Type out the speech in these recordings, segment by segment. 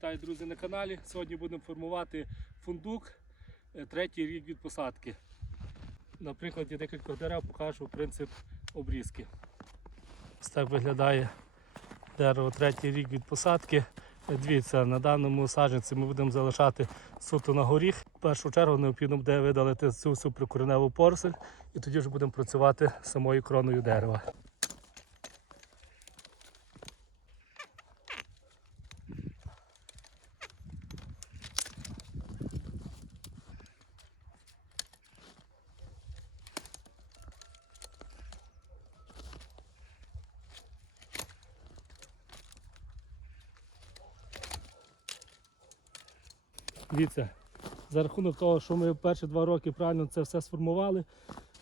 Вітаю, друзі, на каналі. Сьогодні будемо формувати фундук е, третій рік від посадки. На прикладі декількох дерев покажу принцип обрізки. Ось так виглядає дерево третій рік від посадки. Е, Дивіться, на даному саджанці ми будемо залишати суто на горіх. В першу чергу необхідно буде видалити цю всю поросль і тоді вже будемо працювати самою кроною дерева. Дивіться, за рахунок того, що ми перші два роки правильно це все сформували,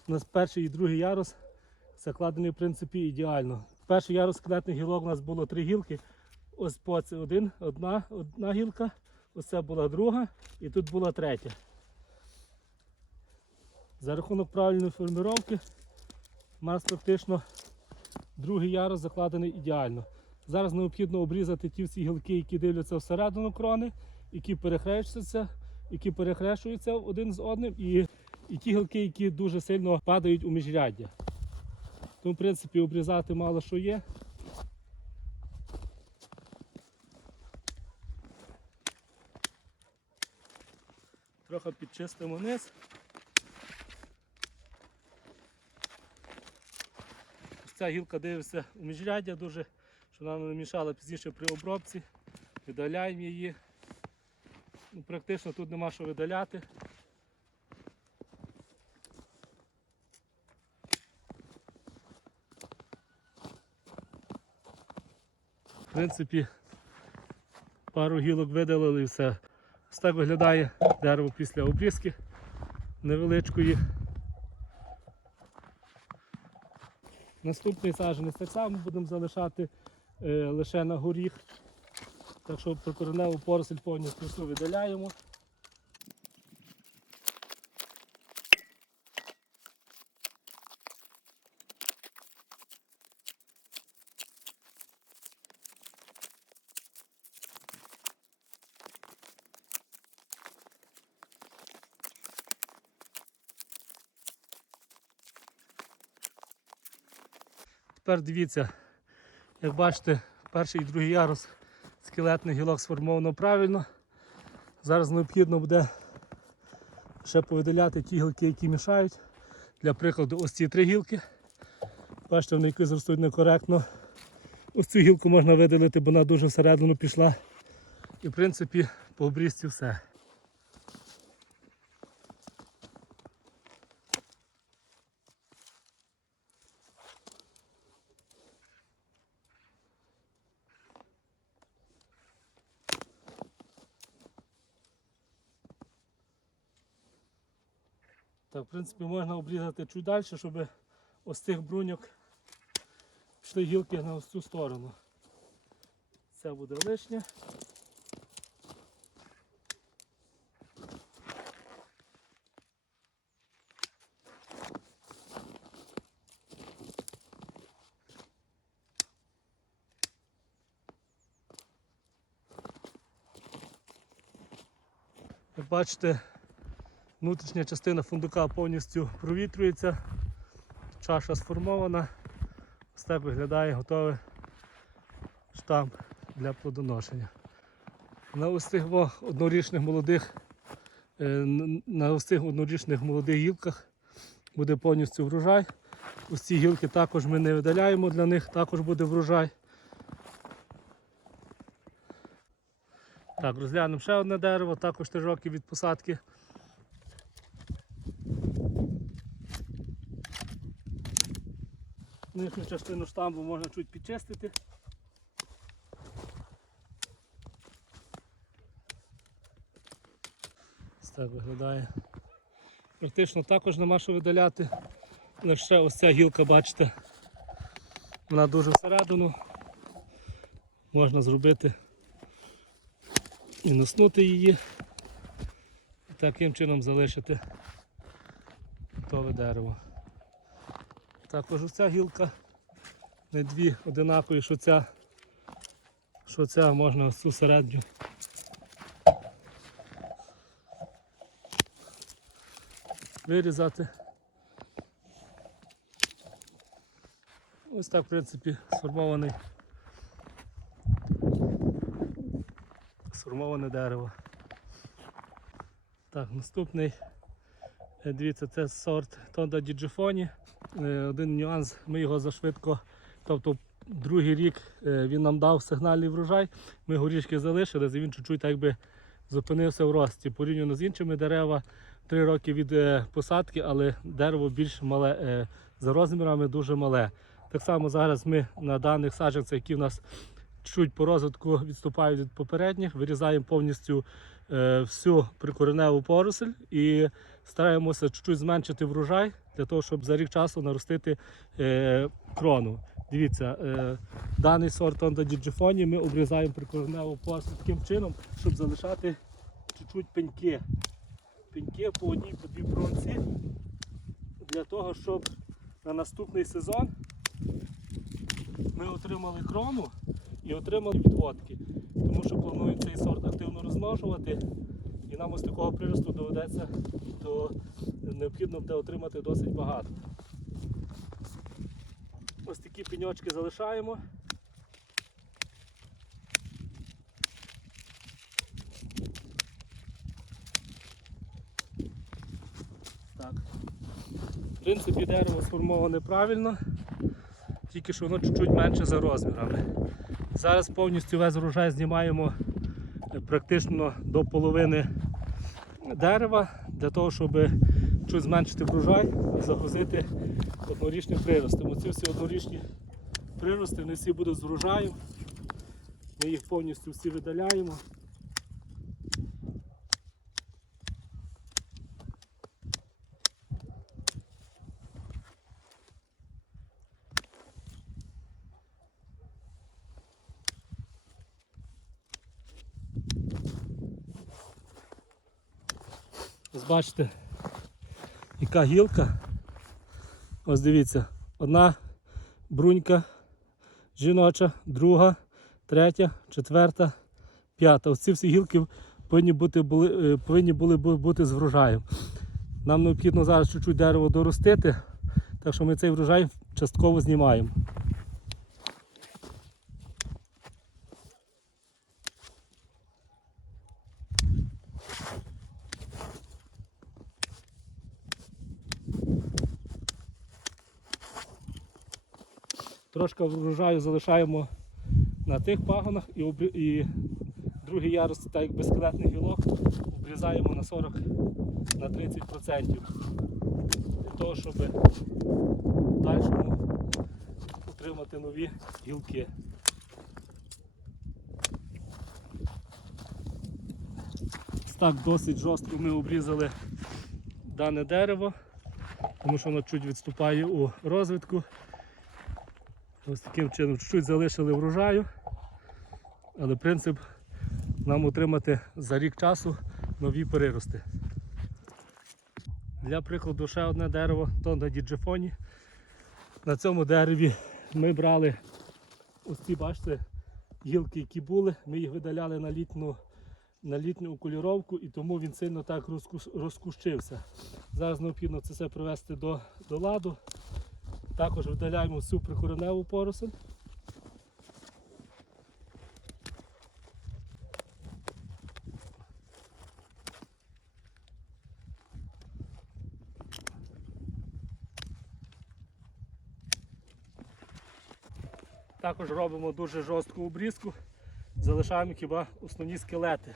у нас перший і другий ярус закладений в принципі ідеально. Перший ярус скелетних гілок у нас було три гілки. Ось по це один, одна, одна гілка, ось це була друга і тут була третя. За рахунок правильної формировки у нас практично другий ярус закладений ідеально. Зараз необхідно обрізати ті всі гілки, які дивляться всередину крони, які перехрещуються, які перехрещуються один з одним, і, і ті гілки, які дуже сильно падають у міжряддя. Тому, в принципі, обрізати мало що є. Трохи підчистимо низ. Ця гілка дивиться у міжряддя дуже, що вона не мішала пізніше при обробці. Видаляємо її. Практично тут нема що видаляти. В принципі, пару гілок видалили і все. Ось так виглядає дерево після обрізки невеличкої. Наступний саджанець так само будемо залишати е, лише на горіх. Так що прикореневу поросль повністю всю видаляємо. Тепер дивіться, як бачите, перший і другий ярус скелетних гілок сформовано правильно. Зараз необхідно буде ще повидаляти ті гілки, які мішають. Для прикладу, ось ці три гілки. Бачите, вони які зростуть некоректно. Ось цю гілку можна видалити, бо вона дуже всередину пішла. І в принципі по обрізці все. Принципі, можна обрізати чуть далі, щоб ось цих бруньок пішли гілки на ось цю сторону. Це буде лишнє. Бачите, Внутрішня частина фундука повністю провітрюється, чаша сформована, так виглядає готовий штамп для плодоношення. На ось однорічних молодих, е, на ось однорічних молодих гілках буде повністю врожай. Ось ці гілки також ми не видаляємо, для них також буде врожай. Так, розглянемо ще одне дерево, також роки від посадки. Нижню частину штамбу можна чуть підчистити. Ось так виглядає. Практично також нема що видаляти. Лише ось ця гілка, бачите, вона дуже всередину. Можна зробити і наснути її. І таким чином залишити готове дерево. Також оця гілка. Не дві одинакові, що ця, що ця можна ось цю середню. Вирізати. Ось так в принципі сформований. Сформоване дерево. Так, наступний. Дивіться, це сорт Тонда Діджифоні. Е, Один нюанс, ми його зашвидко, тобто другий рік е, він нам дав сигнальний врожай. Ми горішки залишили, він чуть-чуть так би зупинився в рості. Порівняно з іншими дерева, три роки від е, посадки, але дерево більш мале, за розмірами дуже мале. Так само зараз ми на даних саджанцях, які в нас чуть по розвитку відступають від попередніх, вирізаємо повністю всю прикореневу поросль і стараємося чуть-чуть зменшити врожай для того, щоб за рік часу наростити е, крону. Дивіться, е, даний сорт Діджифоні ми обрізаємо прикореневу поросль таким чином, щоб залишати чуть-чуть пеньки. Пеньки по одній по дві пронці для того, щоб на наступний сезон ми отримали крону і отримали відводки. Тому що планую цей сорт активно розмножувати. Нам ось такого приросту доведеться, то необхідно буде отримати досить багато. Ось такі пеньочки залишаємо. Так. В принципі, дерево сформоване правильно, тільки що воно чуть-чуть менше за розмірами. Зараз повністю весь врожай знімаємо практично до половини дерева, для того, щоб чуть зменшити врожай і загрузити однорічним приростом. Оці всі однорічні прирости, вони всі будуть з врожаєм. Ми їх повністю всі видаляємо. Ось бачите, яка гілка. Ось дивіться, одна брунька жіноча, друга, третя, четверта, п'ята. Ось ці всі гілки повинні, бути, були, е, повинні були бути з врожаєм. Нам необхідно зараз чуть-чуть дерево доростити, так що ми цей врожай частково знімаємо. Трошки врожаю залишаємо на тих пагонах і, і другий ярус, так як безскелетний гілок, обрізаємо на 40 на 30%. Для того, щоб в дальшому отримати нові гілки. Так досить жорстко ми обрізали дане дерево, тому що воно чуть відступає у розвитку. Ось таким чином чуть-чуть залишили врожаю, але принцип нам отримати за рік часу нові перерости. Для прикладу ще одне дерево Тонда Діджифоні. На цьому дереві ми брали ось ці, бачите, гілки, які були, ми їх видаляли на літню, на літню окуліровку і тому він сильно так розкущився. Зараз необхідно це все привести до, до ладу. Також видаляємо всю прикореневу поросль. Також робимо дуже жорстку обрізку, залишаємо хіба основні скелети.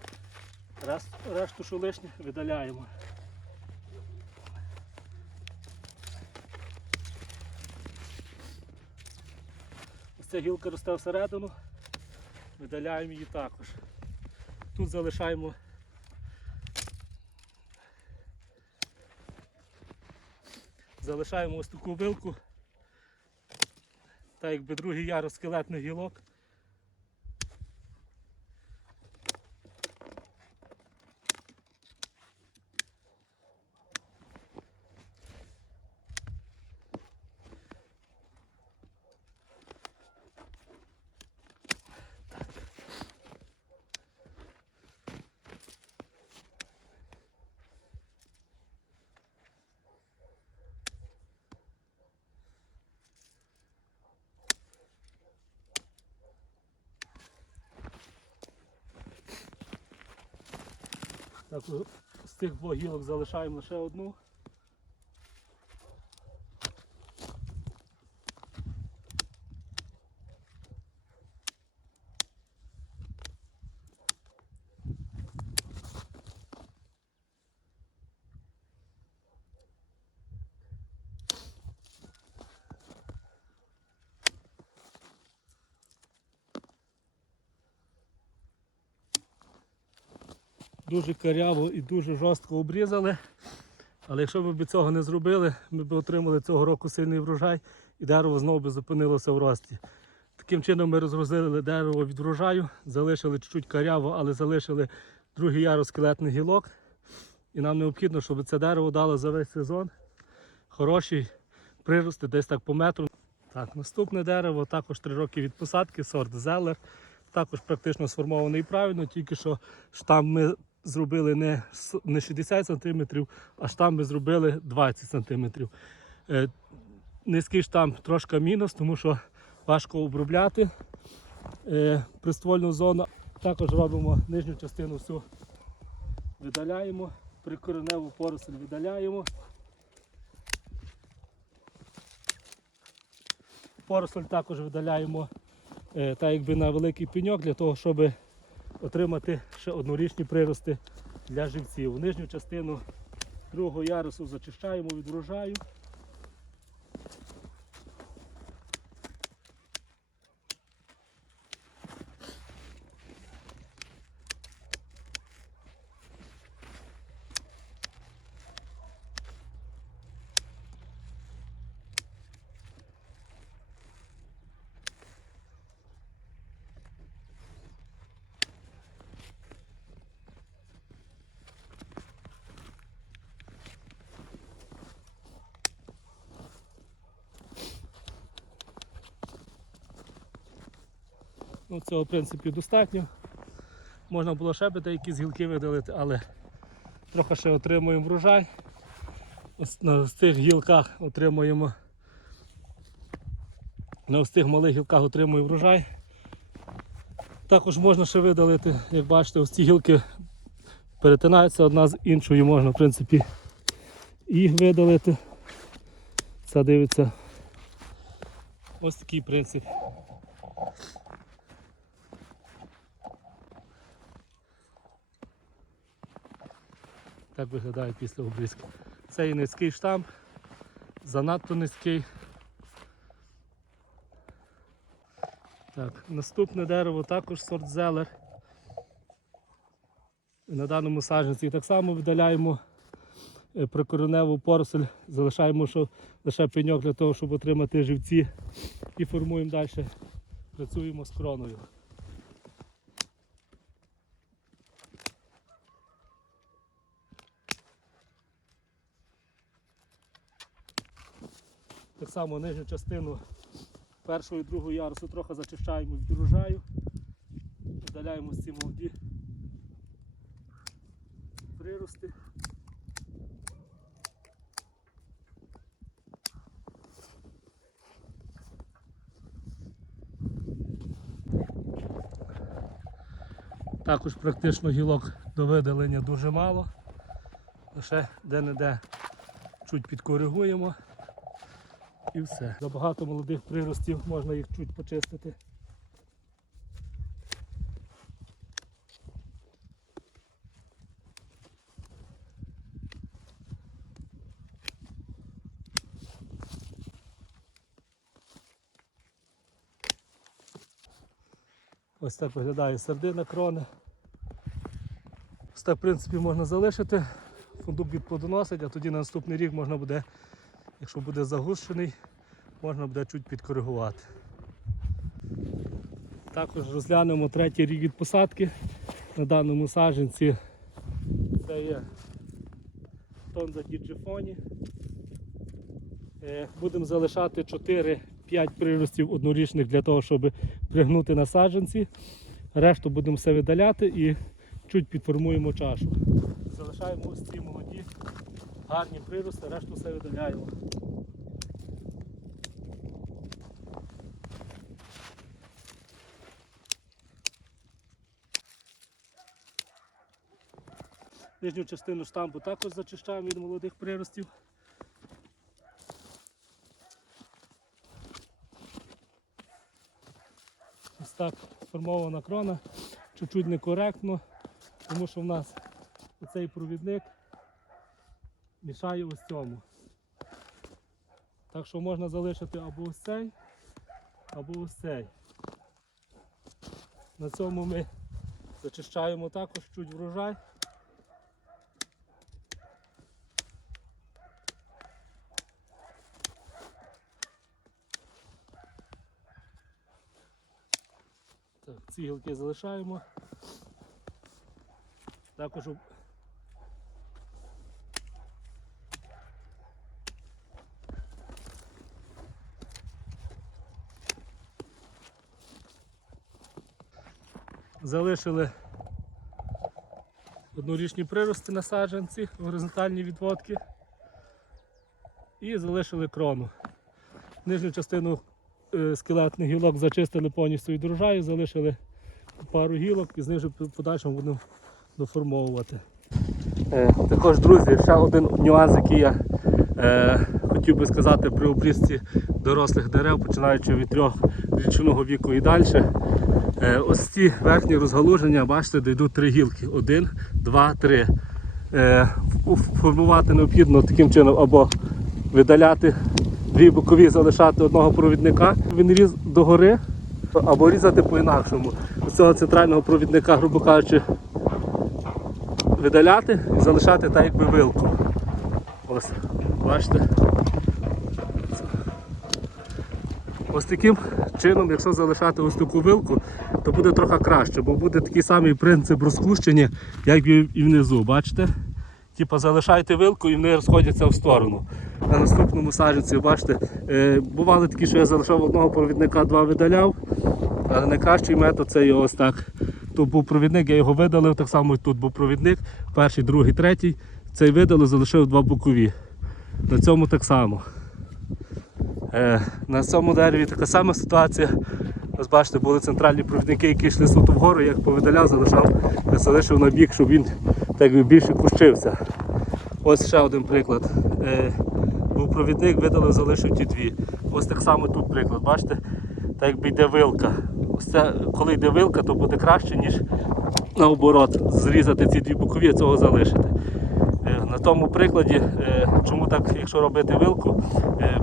Решту, що лишнє, видаляємо. Ця гілка росте всередину, видаляємо її також. Тут залишаємо залишаємо ось таку вилку, так якби другий ярус скелетних гілок. Так, з тих двох гілок залишаємо лише одну. Дуже каряво і дуже жорстко обрізали. Але якщо ми б цього не зробили, ми б отримали цього року сильний врожай і дерево знову би зупинилося в рості. Таким чином ми розгрузили дерево від врожаю, залишили чуть-чуть каряво, але залишили другий ярус скелетних гілок. І нам необхідно, щоб це дерево дало за весь сезон хороші прирости, десь так по метру. Так, наступне дерево також 3 роки від посадки, сорт Зелер. Також практично сформований правильно, тільки що штам ми зробили не, не 60 см, а ми зробили 20 см. Е, низький штам трошки мінус, тому що важко обробляти е, приствольну зону. Також робимо нижню частину всю видаляємо, прикореневу поросль видаляємо. Поросль також видаляємо е, так якби на великий пеньок для того, щоб отримати ще однорічні прирости для живців. Нижню частину другого ярусу зачищаємо від врожаю. Ну, цього в принципі достатньо. Можна було ще з гілки видалити, але трохи ще отримуємо врожай. На цих гілках отримуємо. На ось цих малих гілках отримуємо врожай. Також можна ще видалити, як бачите, ось ці гілки перетинаються одна з іншою, можна в принципі їх видалити. Це дивиться. Ось такий принцип. Так виглядає після обрізки. Це і низький штамп, занадто низький. Так, наступне дерево також сорт зелер. На даному саджанці так само видаляємо е, прикореневу поросль, залишаємо що лише пеньок для того, щоб отримати живці і формуємо далі. Працюємо з кроною. Само нижню частину першого і другого ярусу трохи зачищаємо від урожаю. Видаляємо ці молоді прирости. Також практично гілок до видалення дуже мало. Лише де-не-де чуть підкоригуємо і все. Забагато молодих приростів, можна їх чуть почистити. Ось так виглядає сердина крони. Ось так, в принципі, можна залишити. Фундук відплодоносить, а тоді на наступний рік можна буде, якщо буде загущений, можна буде чуть підкоригувати. Також розглянемо третій рік від посадки. На даному саджанці це є тонза діджифоні. Е, Будемо залишати 4-5 приростів однорічних для того, щоб пригнути на саджанці. Решту будемо все видаляти і чуть підформуємо чашу. Залишаємо ось ці молоді, гарні прирости, решту все видаляємо. Нижню частину штампу також зачищаємо від молодих приростів. Ось так сформована крона, чуть-чуть некоректно, тому що в нас оцей провідник мішає ось цьому. Так що можна залишити або ось цей, або ось цей. На цьому ми зачищаємо також чуть врожай. Так, ці гілки залишаємо. Також залишили однорічні прирости на саджанці, горизонтальні відводки і залишили крону. Нижню частину скелетних гілок зачистили повністю від урожаю, залишили пару гілок і знизу в подальшому будемо доформовувати. Е, також, друзі, ще один нюанс, який я е, хотів би сказати при обрізці дорослих дерев, починаючи від трьох річного віку і далі. Е, ось ці верхні розгалуження, бачите, де йдуть три гілки. Один, два, три. Е, формувати необхідно таким чином або видаляти дві бокові, залишати одного провідника. Він різ догори, або різати по-інакшому. З цього центрального провідника, грубо кажучи, видаляти і залишати так якби вилку. Ось, бачите. Ось таким чином, якщо залишати ось таку вилку, то буде трохи краще, бо буде такий самий принцип розкущення, як і внизу. Бачите? Типа залишайте вилку і вони розходяться в сторону. На наступному саджанці, бачите, е, бували такі, що я залишав одного провідника, два видаляв. Але найкращий метод це його ось так. Тут був провідник, я його видалив, так само тут був провідник, перший, другий, третій. Цей видалив, залишив два бокові. На цьому так само. Е, на цьому дереві така сама ситуація. Ось бачите, були центральні провідники, які йшли суто вгору, я їх повидаляв, залишав, залишив на бік, щоб він так більше кущився. Ось ще один приклад. Е, був провідник, видалив, залишив ті дві. Ось так само тут приклад, бачите, так якби йде вилка. Ось це, коли йде вилка, то буде краще, ніж наоборот, зрізати ці дві бокові, а цього залишити. Е, На тому прикладі, е, чому так, якщо робити вилку,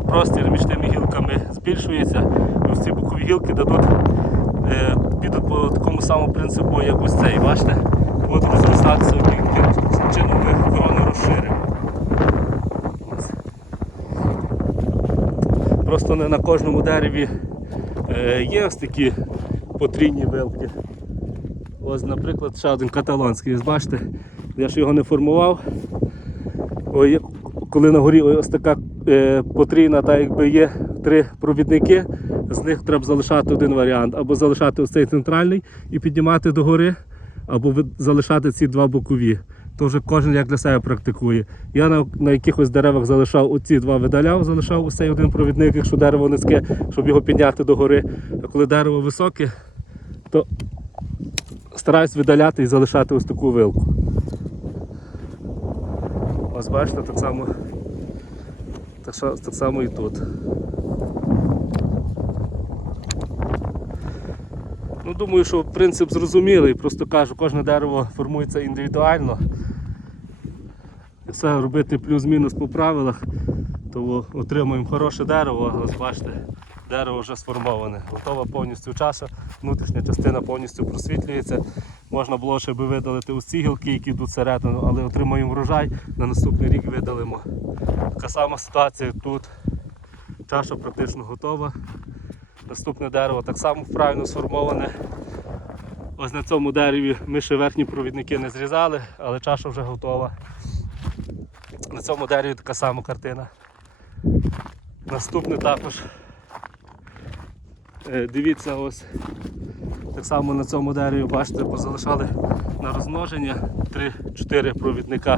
простір між тими гілками збільшується, і ось ці бокові гілки дадуть, підуть по такому самому принципу, як ось цей, бачите, будуть розростатися таким чином ми корону розширимо. Просто не на кожному дереві е, є ось такі потрійні вилки. Ось, наприклад, ще один каталонський, ось бачите, я ж його не формував. Ой, коли на горі ось така е, потрійна, так якби є три провідники, з них треба залишати один варіант. Або залишати ось цей центральний і піднімати догори, або залишати ці два бокові. То вже кожен як для себе практикує. Я на, на якихось деревах залишав оці два видаляв, залишав ось цей один провідник, якщо дерево низьке, щоб його підняти догори. А коли дерево високе, то стараюсь видаляти і залишати ось таку вилку. Ось бачите, так само, так, так само і тут. Ну, думаю, що принцип зрозумілий, просто кажу, кожне дерево формується індивідуально. Все робити плюс-мінус по правилах, то отримуємо хороше дерево, ось бачите, дерево вже сформоване. Готова повністю чаша, внутрішня частина повністю просвітлюється. Можна було ще би видалити ці гілки, які йдуть всередину, але отримаємо врожай, на наступний рік видалимо. Така сама ситуація тут. Чаша практично готова. Наступне дерево так само правильно сформоване. Ось на цьому дереві ми ще верхні провідники не зрізали, але чаша вже готова. На цьому дереві така сама картина. Наступне також. Е, Дивіться, ось так само на цьому дереві, бачите, позалишали на розмноження 3-4 провідника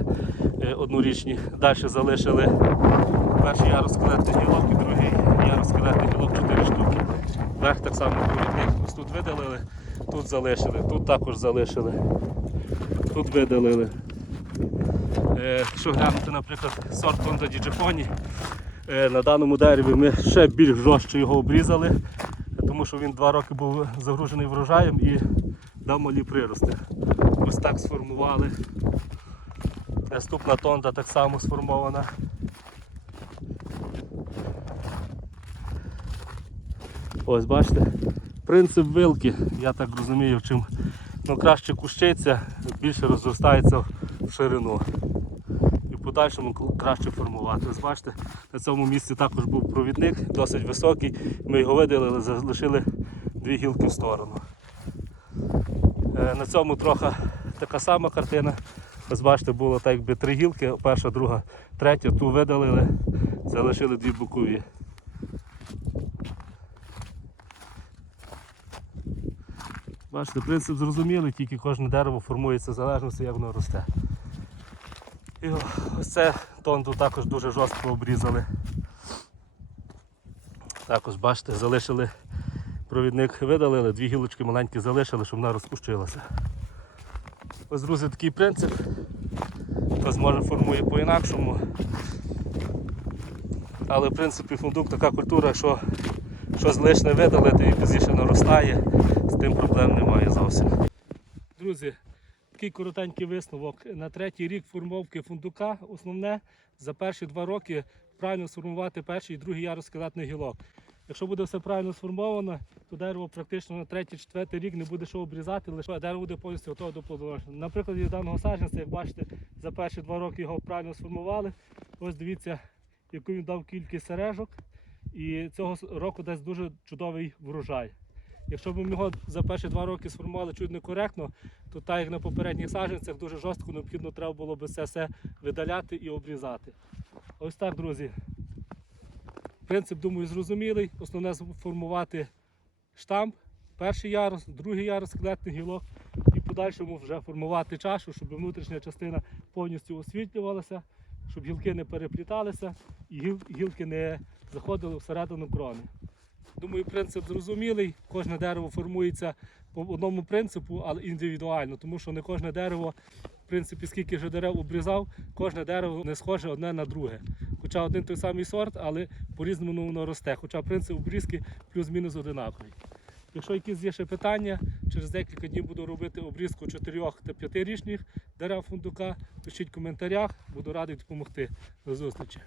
е, однорічні. Далі залишили перший ярус скелетних гілок і другий ярус скелетних гілок 4 штуки. Верх так само провідник. Ось тут видалили, тут залишили, тут також залишили, тут видалили. Е, Якщо глянути, наприклад, сорт Тонда Діджифоні, е, на даному дереві ми ще більш жорстче його обрізали, тому що він два роки був загружений врожаєм і дав малі прирости. Ось так сформували. Наступна тонда так само сформована. Ось бачите, принцип вилки, я так розумію, чим ну, краще кущиться, більше розростається ширину. І в подальшому краще формувати. Ось бачите, на цьому місці також був провідник, досить високий. Ми його видалили, залишили дві гілки в сторону. Е, На цьому трохи така сама картина. Ось бачите, було так якби три гілки, перша, друга, третя, ту видалили, залишили дві бокові. Бачите, принцип зрозумілий, тільки кожне дерево формується в залежності, як воно росте. І ось це тонду також дуже жорстко обрізали. Також, бачите, залишили провідник видалили, дві гілочки маленькі залишили, щоб вона розпущилася. Ось, друзі, такий принцип. Хтось може формує по-інакшому. Але в принципі фундук така культура, що щось лишне видалити і пізніше наростає, з тим проблем немає зовсім. Друзі, такий коротенький висновок. На третій рік формовки фундука основне за перші два роки правильно сформувати перший і другий ярус скелетних гілок. Якщо буде все правильно сформовано, то дерево практично на третій, четвертий рік не буде що обрізати, лише дерево буде повністю готове до плодоношення. На прикладі даного саджанця, як бачите, за перші два роки його правильно сформували. Ось дивіться, яку він дав кількість сережок. І цього року дасть дуже чудовий врожай. Якщо б ми його за перші два роки сформували чуть некоректно, то так як на попередніх саджанцях дуже жорстко необхідно треба було би це все видаляти і обрізати. Ось так, друзі. Принцип, думаю, зрозумілий. Основне формувати штамп, перший ярус, другий ярус скелетних гілок і в подальшому вже формувати чашу, щоб внутрішня частина повністю освітлювалася, щоб гілки не перепліталися і гілки не заходили всередину крони. Думаю, принцип зрозумілий. Кожне дерево формується по одному принципу, але індивідуально, тому що не кожне дерево, в принципі, скільки вже дерев обрізав, кожне дерево не схоже одне на друге. Хоча один той самий сорт, але по-різному воно росте. Хоча принцип обрізки плюс-мінус одинаковий. Якщо якісь є ще питання, через декілька днів буду робити обрізку 4 та 5 річних дерев фундука. Пишіть в коментарях, буду радий допомогти. До зустрічі.